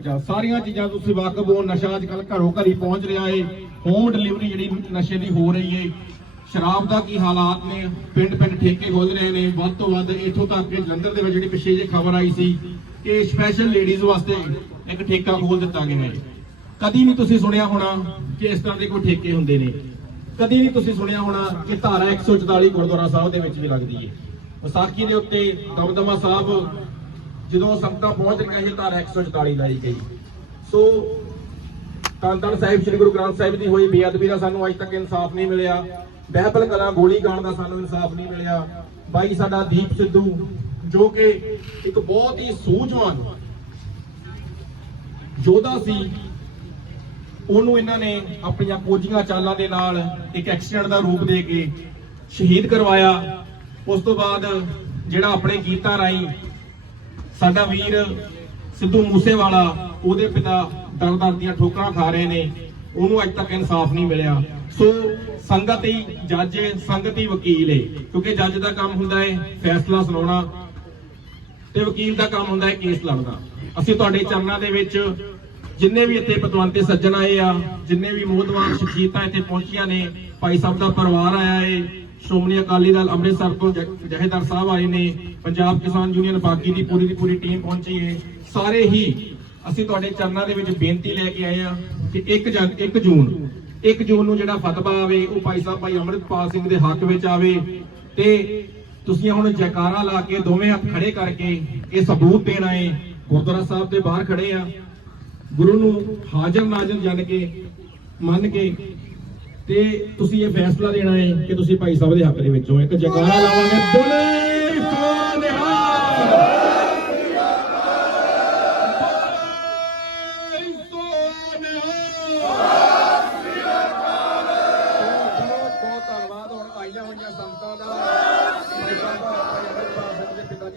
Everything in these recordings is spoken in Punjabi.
ਖਰਚਾ ਸਾਰੀਆਂ ਚੀਜ਼ਾਂ ਤੁਸੀਂ ਵਾਕਫ ਹੋ, ਨਸ਼ਾ ਅੱਜ ਕੱਲ ਘਰੋਂ ਘਰੀ ਪਹੁੰਚ ਰਿਹਾ ਏ। ਹੋਮ ਡਿਲੀਵਰੀ ਜਿਹੜੀ ਨਸ਼ੇ ਦੀ ਹੋ ਰਹੀ ਏ। ਸ਼ਰਾਬ ਦਾ ਕੀ ਹਾਲਾਤ ਨੇ? ਪਿੰਡ ਪਿੰਡ ਠੇਕੇ ਖੋਲ ਰਹੇ ਨੇ। ਵੱਧ ਤੋਂ ਵੱਧ ਇੱਥੋਂ ਤੱਕ ਕਿ ਜਲੰਧਰ ਦੇ ਵਿੱਚ ਜਿਹੜੀ ਪਿੱਛੇ ਜੇ ਖਬਰ ਆਈ ਸੀ ਕਿ ਸਪੈਸ਼ਲ ਲੇਡੀਜ਼ ਵਾਸਤੇ ਇੱਕ ਠੇਕਾ ਖੋਲ ਦਿੱਤਾ ਗਿਆ ਹੈ ਕਦੀ ਨਹੀਂ ਤੁਸੀਂ ਸੁਣਿਆ ਹੋਣਾ ਕਿ ਇਸ ਤਰ੍ਹਾਂ ਦੇ ਕੋਈ ਠੇਕੇ ਹੁੰਦੇ ਨੇ? ਕਦੀ ਨਹੀਂ ਤੁਸੀਂ ਸੁਣਿਆ ਹੋਣਾ ਕਿ ਧਾਰਾ 144 ਗੁਰਦੁਆਰਾ ਸਾਹਿਬ ਦੇ ਵਿੱਚ ਵੀ ਲੱਗਦੀ ਹੈ ਵਿਸਾਖੀ ਦੇ ਉੱਤੇ ਦਮਦਮਾ ਸਾਹਿਬ ਜਦੋਂ ਸੰਗਤਾਂ ਪਹੁੰਚ ਰਹੀਆਂ ਸੀ ਧਾਰਾ 144 ਲਾਈ ਗਈ। ਸੋ ਧੰਨ ਧੰਨ ਸਾਹਿਬ, ਸ੍ਰੀ ਗੁਰੂ ਗ੍ਰੰਥ ਸਾਹਿਬ ਦੀ ਹੋਈ ਬੇਅਦਬੀ ਦਾ ਸਾਨੂੰ ਅੱਜ ਤੱਕ ਇਨਸਾਫ ਨਹੀਂ ਮਿਲਿਆ। ਬਹਿਬਲ ਕਲਾ ਗੋਲੀ ਕਾਂਡ ਦਾ ਸਾਨੂੰ ਇਨਸਾਫ ਨਹੀਂ ਮਿਲਿਆ। ਬਾਈ ਸਾਡਾ ਦੀਪ ਸਿੱਧੂ, ਜੋ ਕਿ ਇੱਕ ਬਹੁਤ ਹੀ ਸੂਝਵਾਨ ਯੋਧਾ ਸੀ, ਉਹਨੂੰ ਇਹਨਾਂ ਨੇ ਆਪਣੀਆਂ ਕੋਝੀਆਂ ਚਾਲਾਂ ਦੇ ਨਾਲ ਇੱਕ ਐਕਸੀਡੈਂਟ ਦਾ ਰੂਪ ਦੇ ਕੇ ਸ਼ਹੀਦ ਕਰਵਾਇਆ। ਉਸ ਤੋਂ ਬਾਅਦ ਜਿਹੜਾ ਆਪਣੇ ਗੀਤਾਂ ਰਾਹੀਂ ਸਾਡਾ ਵੀਰ ਸਿੱਧੂ ਮੂਸੇਵਾਲਾ, ਉਹਦੇ ਪਿਤਾ ਦਰ ਦਰ ਦੀਆਂ ਠੋਕਰਾਂ ਖਾ ਰਹੇ ਨੇ, ਉਹਨੂੰ ਅੱਜ ਤੱਕ ਇਨਸਾਫ ਨਹੀਂ ਮਿਲਿਆ। ਸੋ ਸੰਗਤ ਹੀ ਜੱਜ ਸੰਗਤ ਹੀ ਵਕੀਲ ਹੈ, ਕਿਉਂਕਿ ਜੱਜ ਦਾ ਕੰਮ ਹੁੰਦਾ ਹੈ ਫੈਸਲਾ ਸੁਣਾਉਣਾ ਤੇ ਵਕੀਲ ਦਾ ਕੰਮ ਹੁੰਦਾ ਹੈ ਕੇਸ ਲੜਨਾ। ਅਸੀਂ ਤੁਹਾਡੇ ਚਰਨਾਂ ਦੇ ਵਿੱਚ ਜਿੰਨੇ ਵੀ ਇੱਥੇ ਪਤਵੰਤੇ ਸੱਜਣ ਆਏ ਆ, ਜਿੰਨੇ ਵੀ ਮੋਦਵਾਨ ਸ਼ਖਸੀਅਤਾਂ ਇੱਥੇ ਪਹੁੰਚੀਆਂ ਨੇ, ਭਾਈ ਸਾਹਿਬ ਦਾ ਪਰਿਵਾਰ ਆਇਆ ਏ ਸ਼੍ਰੋਮਣੀ ਅਕਾਲੀ ਦਲ ਅੰਮ੍ਰਿਤਸਰ ਤੋਂ ਜ- ਸਾਹਿਬ ਆਏ ਨੇ। ਪੰਜਾਬ ਕਿਸਾਨ ਯੂਨੀਅਨ ਬਾਗੀ ਦੀ ਪੂਰੀ ਦੀ ਪੂਰੀ ਟੀਮ ਪਹੁੰਚੀ ਏ। ਸਾਰੇ ਹੀ ਅਸੀਂ ਤੁਹਾਡੇ ਚਰਨਾਂ ਦੇ ਵਿੱਚ ਬੇਨਤੀ ਲੈ ਕੇ ਆਏ ਆ ਕਿ 1 1 ਜੂਨ 1 ਜੂਨ ਨੂੰ ਜਿਹੜਾ ਫਤਵਾ ਆਵੇ, ਉਹ ਭਾਈ ਸਾਹਿਬ, ਭਾਈ ਅੰਮ੍ਰਿਤਪਾਲ ਸਿੰਘ ਦੇ ਹੱਕ ਵਿੱਚ ਆਵੇ। ਤੇ ਤੁਸੀਂ ਹੁਣ ਜੈਕਾਰਾ ਲਾ ਕੇ ਦੋਵੇਂ ਹੱਥ ਖੜੇ ਕਰਕੇ ਇਹ ਸਬੂਤ ਦੇਣ ਆਏ। ਗੁਰਦੁਆਰਾ ਸਾਹਿਬ ਦੇ ਬਾਹਰ ਖੜੇ ਆ। ਗੁਰੂ ਨੂੰ ਹਾਜ਼ਰ ਨਾਜ਼ਰ ਜਾਣ ਕੇ, ਮੰਨ ਕੇ ਤੇ ਤੁਸੀਂ ਇਹ ਫੈਸਲਾ ਦੇਣਾ ਹੈ ਕਿ ਤੁਸੀਂ ਭਾਈ ਸਾਹਿਬ ਦੇ ਹੱਕ ਦੇ ਵਿੱਚ ਇੱਕ ਜੈਕਾਰਾ ਲਾਵਾਂਗੇ। ਬੋਲੇ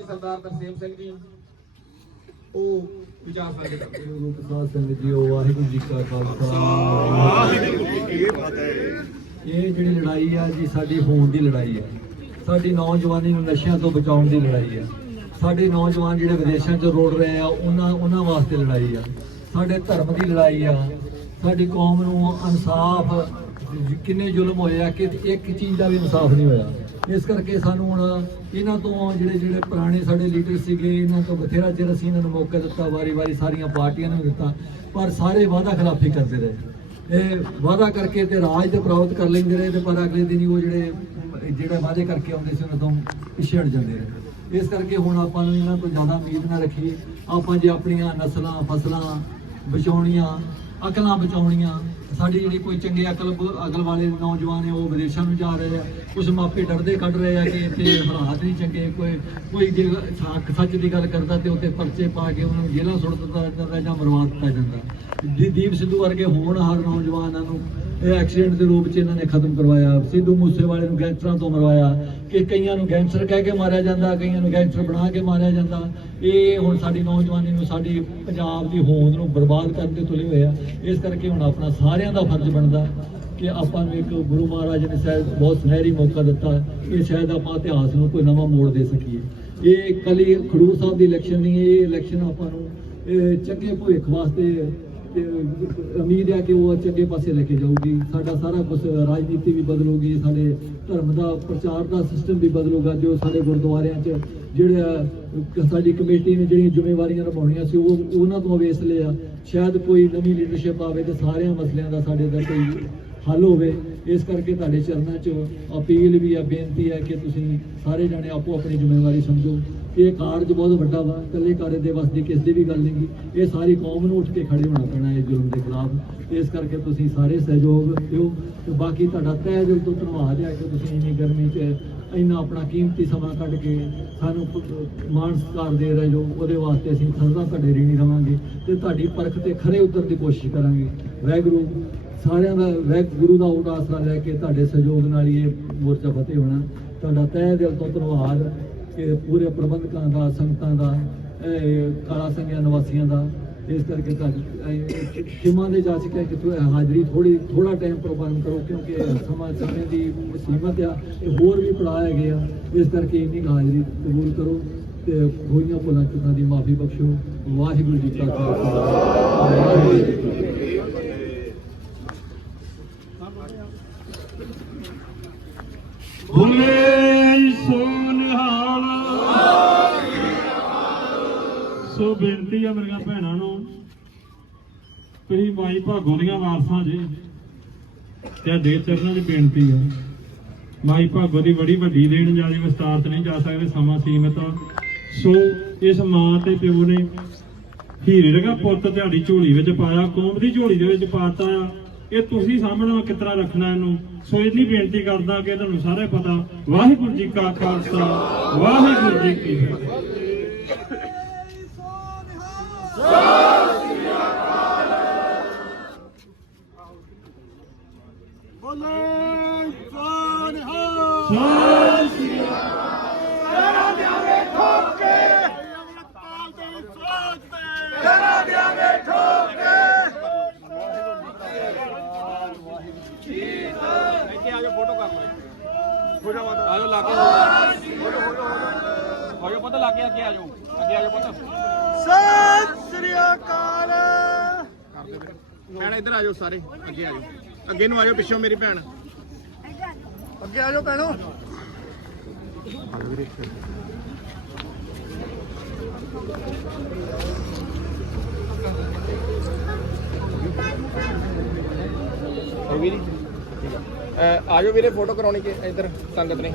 ਸਰਦਾਰ ਤਰਸੇਮ ਸਿੰਘ ਜੀ ਉਹ ਵਿਚਾਰ ਕਰਦੇ ਗੁਰੂ ਪ੍ਰਸਾਦ ਸਿੰਘ ਜੀ ਉਹ ਵਾਹਿਗੁਰੂ ਜੀ ਕਾ ਖਾਲਸਾ। ਕੀ ਫਤਿਹ ਇਹ ਜਿਹੜੀ ਲੜਾਈ ਆ ਜੀ, ਸਾਡੀ ਹੋਂਦ ਦੀ ਲੜਾਈ ਆ। ਸਾਡੀ ਨੌਜਵਾਨੀ ਨੂੰ ਨਸ਼ਿਆਂ ਤੋਂ ਬਚਾਉਣ ਦੀ ਲੜਾਈ ਆ। ਸਾਡੇ ਨੌਜਵਾਨ ਜਿਹੜੇ ਵਿਦੇਸ਼ਾਂ 'ਚ ਰੋੜ ਰਹੇ ਆ, ਉਹਨਾਂ ਉਹਨਾਂ ਵਾਸਤੇ ਲੜਾਈ ਆ। ਸਾਡੇ ਧਰਮ ਦੀ ਲੜਾਈ ਆ। ਸਾਡੀ ਕੌਮ ਨੂੰ ਇਨਸਾਫ ਕਿੰਨੇ ਜ਼ੁਲਮ ਹੋਏ ਆ ਕਿ ਇੱਕ ਚੀਜ਼ ਦਾ ਵੀ ਇਨਸਾਫ ਨਹੀਂ ਹੋਇਆ। ਇਸ ਕਰਕੇ ਸਾਨੂੰ ਹੁਣ ਇਹਨਾਂ ਤੋਂ ਜਿਹੜੇ ਜਿਹੜੇ ਪੁਰਾਣੇ ਸਾਡੇ ਲੀਡਰ ਸੀਗੇ, ਇਹਨਾਂ ਤੋਂ ਬਥੇਰਾ ਚਿਰ ਅਸੀਂ ਇਹਨਾਂ ਨੂੰ ਮੌਕਾ ਦਿੱਤਾ, ਵਾਰੀ-ਵਾਰੀ ਸਾਰੀਆਂ ਪਾਰਟੀਆਂ ਨੂੰ ਦਿੱਤਾ, ਪਰ ਸਾਰੇ ਵਾਅਦਾ ਖਿਲਾਫੀ ਕਰਦੇ ਰਹੇ। ਇਹ ਵਾਅਦਾ ਕਰਕੇ ਤੇ ਰਾਜ ਤੇ ਪ੍ਰਾਪਤ ਕਰ ਲੈਂਦੇ ਰਹੇ ਤੇ ਪਰ ਅਗਲੇ ਦਿਨ ਹੀ ਉਹ ਜਿਹੜੇ ਜਿਹੜੇ ਵਾਅਦੇ ਕਰਕੇ ਆਉਂਦੇ ਸੀ ਉਹਨਾਂ ਤੋਂ ਪਿੱਛੇ ਹਟ ਜਾਂਦੇ ਰਹੇ। ਇਸ ਕਰਕੇ ਹੁਣ ਆਪਾਂ ਨੂੰ ਇਹਨਾਂ ਤੋਂ ਜ਼ਿਆਦਾ ਉਮੀਦ ਨਾ ਰੱਖੀਏ। ਆਪਾਂ ਜੇ ਆਪਣੀਆਂ ਨਸਲਾਂ, ਫਸਲਾਂ ਬਚਾਉਣੀਆਂ, ਅਕਲਾਂ ਬਚਾਉਣੀਆਂ ਸਾਡੀ ਜਿਹੜੀ ਕੋਈ ਚੰਗੇ ਅਕਲ ਅਕਲ ਵਾਲੇ ਨੌਜਵਾਨ ਹੈ ਉਹ ਵਿਦੇਸ਼ਾਂ ਨੂੰ ਜਾ ਰਹੇ ਆ ਕੁਝ ਮਾਪੇ ਡਰਦੇ ਕੱਢ ਰਹੇ ਆ ਕਿ ਇੱਥੇ ਹਾਲਾਤ ਨਹੀਂ ਚੰਗੇ, ਕੋਈ ਕੋਈ ਜੇ ਸੱਚ ਦੀ ਗੱਲ ਕਰਦਾ ਤੇ ਉੱਤੇ ਪਰਚੇ ਪਾ ਕੇ ਉਹਨਾਂ ਨੂੰ ਜੇਲ੍ਹਾਂ ਸੁੱਟ ਦਿੱਤਾ ਜਾਂਦਾ ਜਾਂ ਮਰਵਾ ਦਿੱਤਾ ਜਾਂਦਾ। ਦੀ- ਦੀਪ ਸਿੱਧੂ ਵਰਗੇ ਹੋਣਹਾਰ ਨੌਜਵਾਨਾਂ ਨੂੰ ਇਹ ਐਕਸੀਡੈਂਟ ਦੇ ਰੂਪ 'ਚ ਇਹਨਾਂ ਨੇ ਖਤਮ ਕਰਵਾਇਆ। ਸਿੱਧੂ ਮੂਸੇਵਾਲੇ ਨੂੰ ਗੈਂਗਸਟਰਾਂ ਤੋਂ ਮਰਵਾਇਆ। ਕਿ ਕਈਆਂ ਨੂੰ ਗੈਂਗਸਟਰ ਕਹਿ ਕੇ ਮਾਰਿਆ ਜਾਂਦਾ, ਕਈਆਂ ਨੂੰ ਗੈਂਗਸਟਰ ਬਣਾ ਕੇ ਮਾਰਿਆ ਜਾਂਦਾ। ਇਹ ਹੁਣ ਸਾਡੀ ਨੌਜਵਾਨੀ ਨੂੰ, ਸਾਡੀ ਪੰਜਾਬ ਦੀ ਹੋਂਦ ਨੂੰ ਬਰਬਾਦ ਕਰਨ ਦੇ ਤੁਲੇ ਹੋਏ ਆ। ਇਸ ਕਰਕੇ ਹੁਣ ਆਪਣਾ ਸਾਰਿਆਂ ਦਾ ਫਰਜ਼ ਬਣਦਾ ਕਿ ਆਪਾਂ ਨੂੰ ਇੱਕ ਗੁਰੂ ਮਹਾਰਾਜ ਨੇ ਸ਼ਾਇਦ ਬਹੁਤ ਸੁਨਹਿਰੀ ਮੌਕਾ ਦਿੱਤਾ ਇਹ ਸ਼ਾਇਦ ਆਪਾਂ ਇਤਿਹਾਸ ਨੂੰ ਕੋਈ ਨਵਾਂ ਮੋੜ ਦੇ ਸਕੀਏ। ਇਹ ਕਲੀ ਖਡੂਰ ਸਾਹਿਬ ਦੀ ਇਲੈਕਸ਼ਨ ਨਹੀਂ, ਇਹ ਇਲੈਕਸ਼ਨ ਆਪਾਂ ਨੂੰ ਚੰਗੇ ਭਵਿੱਖ ਵਾਸਤੇ ਉਮੀਦ ਹੈ ਕਿ ਉਹ ਚੰਗੇ ਪਾਸੇ ਲੈ ਕੇ ਜਾਊਗੀ। ਸਾਡਾ ਸਾਰਾ ਕੁਝ ਰਾਜਨੀਤੀ ਵੀ ਬਦਲੂਗੀ, ਸਾਡੇ ਧਰਮ ਦਾ, ਪ੍ਰਚਾਰ ਦਾ ਸਿਸਟਮ ਵੀ ਬਦਲੂਗਾ। ਜੋ ਸਾਡੇ ਗੁਰਦੁਆਰਿਆਂ 'ਚ ਜਿਹੜਾ ਸਾਡੀ ਕਮੇਟੀ ਨੇ ਜਿਹੜੀਆਂ ਜ਼ਿੰਮੇਵਾਰੀਆਂ ਨਿਭਾਉਣੀਆਂ ਸੀ, ਉਹ ਉਹਨਾਂ ਤੋਂ ਵੇਸ ਲਿਆ। ਸ਼ਾਇਦ ਕੋਈ ਨਵੀਂ ਲੀਡਰਸ਼ਿਪ ਆਵੇ ਤੇ ਸਾਰਿਆਂ ਮਸਲਿਆਂ ਦਾ ਸਾਡੇ ਦਾ ਕੋਈ ਹੱਲ ਹੋਵੇ। ਇਸ ਕਰਕੇ ਤੁਹਾਡੇ ਚਰਨਾਂ 'ਚ ਅਪੀਲ ਵੀ ਹੈ ਬੇਨਤੀ ਹੈ ਕਿ ਤੁਸੀਂ ਸਾਰੇ ਜਾਣੇ ਆਪੋ ਆਪਣੀ ਜ਼ਿੰਮੇਵਾਰੀ ਸਮਝੋ। ਇਹ ਕਾਰਜ ਬਹੁਤ ਵੱਡਾ ਵਾ, ਇਕੱਲੇ ਕਾਰਜ ਦੇ ਵਸ ਦੀ ਕਿਸ ਦੀ ਵੀ ਗੱਲ ਨਹੀਂ। ਇਹ ਸਾਰੀ ਕੌਮ ਨੂੰ ਉੱਠ ਕੇ ਖੜੇ ਹੋਣਾ ਪੈਣਾ ਇਹ ਜ਼ੁਲਮ ਦੇ ਖਿਲਾਫ। ਇਸ ਕਰਕੇ ਤੁਸੀਂ ਸਾਰੇ ਸਹਿਯੋਗ ਦਿਓ ਤੇ ਬਾਕੀ ਤੁਹਾਡਾ ਤਹਿ ਦਿਲ ਤੋਂ ਧੰਨਵਾਦ ਹੈ ਕਿ ਤੁਸੀਂ ਇੰਨੀ ਗਰਮੀ 'ਚ ਇੰਨਾ ਆਪਣਾ ਕੀਮਤੀ ਸਮਾਂ ਕੱਢ ਕੇ ਸਾਨੂੰ ਮਾਣ ਸਤਿਕਾਰ ਦੇ ਰਹੇ ਜੋ ਉਹਦੇ ਵਾਸਤੇ ਅਸੀਂ ਸਰਦਾ ਤੁਹਾਡੇ ਰੀਣੀ ਰਵਾਂਗੇ ਤੇ ਤੁਹਾਡੀ ਪਰਖ ਤੇ ਖਰੇ ਉਤਰਨ ਦੀ ਕੋਸ਼ਿਸ਼ ਕਰਾਂਗੇ। ਵਾਹਿਗੁਰੂ, ਸਾਰਿਆਂ ਦਾ, ਵਾਹਿਗੁਰੂ ਦਾ ਉਡਾਸਰਾ ਲੈ ਕੇ ਤੁਹਾਡੇ ਸਹਿਯੋਗ ਨਾਲ ਹੀ ਇਹ ਮੋਰਚਾ ਫਤਿਹ ਹੋਣਾ। ਤੁਹਾਡਾ ਤਹਿ ਦਿਲ ਤੋਂ ਧੰਨਵਾਦ। ਕਿ ਪੂਰੇ ਪ੍ਰਬੰਧਕਾਂ ਦਾ, ਸੰਗਤਾਂ ਦਾ ਕਾਲਾ ਸੰਗਿਆ ਨਿਵਾਸੀਆਂ ਦਾ, ਇਸ ਕਰਕੇ ਤਾਂ ਟੀਮਾਂ ਦੇ ਜਾ ਚੁੱਕੇ ਕਿ ਹਾਜ਼ਰੀ ਥੋੜੀ ਥੋੜਾ ਟਾਈਮ ਪ੍ਰੋਗਰਾਮ ਕਰੋ, ਕਿਉਂਕਿ ਸਮਾਂ ਸਮੇਂ ਦੀ ਸੀਮਤ ਆ ਤੇ ਹੋਰ ਵੀ ਪੜਾਇਆ ਗਿਆ ਇਸ ਕਰਕੇ ਇੰਨੀ ਹਾਜ਼ਰੀ ਕਬੂਲ ਕਰੋ ਤੇ ਹੋਈਆਂ ਭੁਲਾਂ ਚੁੱਕਾਂ ਦੀ ਮਾਫੀ ਬਖਸ਼ੋ। ਵਾਹਿਗੁਰੂ ਜੀ ਕਾ ਖਾਲਸਾ। ਭੁਲੇ ਸੋ ਮੇਰੀਆਂ ਭੈਣਾਂ ਨੂੰ, ਤੁਸੀਂ ਮਾਈ ਭਾਗੋ ਦੀਆਂ ਵਾਰਸਾਂ ਜੇ, ਤੇ ਦੇ ਚਰਨਾਂ ਦੀ ਬੇਨਤੀ ਹੈ ਮਾਈ ਭਾਗੋ ਦੀ ਬੜੀ ਵੱਡੀ ਦੇਣ ਜ਼ਿਆਦਾ ਵਿਸਤਾਰ ਚ ਨਹੀਂ ਜਾ ਸਕਦੇ, ਸਮਾਂ ਸੀਮਿਤ ਆ। ਸੋ ਇਸ ਮਾਂ ਤੇ ਪਿਓ ਨੇ ਹੀਰੇ ਰਗਾ ਪੁੱਤ ਤੁਹਾਡੀ ਝੋਲੀ ਵਿੱਚ ਪਾਇਆ, ਕੌਮ ਦੀ ਝੋਲੀ ਦੇ ਵਿੱਚ ਪਾਤਾ ਆ। ਇਹ ਤੁਸੀਂ ਸਾਹਮਣੇ ਕਿਤਨਾ ਰੱਖਣਾ ਇਹਨੂੰ? ਸੋ ਇਹਦੀ ਬੇਨਤੀ ਕਰਦਾ ਕਿ ਤੁਹਾਨੂੰ ਸਾਰੇ ਪਤਾ, ਵਾਹਿਗੁਰੂ ਜੀ ਕਾ ਖਾਲਸਾ, ਵਾਹਿਗੁਰੂ ਜੀ ਕੀ ਫਤਿਹ ਸਤਿ ਸ਼੍ਰੀ ਅਕਾਲ ਆਜੋ ਲਾਗੇ ਆਜੋ ਪਤਾ ਲਾਗੇ ਅੱਗੇ ਆਜੋ ਅੱਗੇ ਆਜੋ ਪਤਾ ਸਤਿ ਸ੍ਰੀ ਅਕਾਲ। ਭੈਣ, ਇੱਧਰ ਆਜੋ ਸਾਰੇ, ਅੱਗੇ ਆਜੋ ਅੱਗੇ ਨੂੰ ਆਜੋ ਪਿੱਛੋਂ ਮੇਰੀ ਭੈਣ। ਅੱਗੇ ਆ ਜਾਓ ਭੈਣੋ। ਹੋ ਵੀਰੇ ਫੋਟੋ ਕਰਾਉਣੀ ਕਿ ਇੱਧਰ ਸੰਗਤ ਨੇ।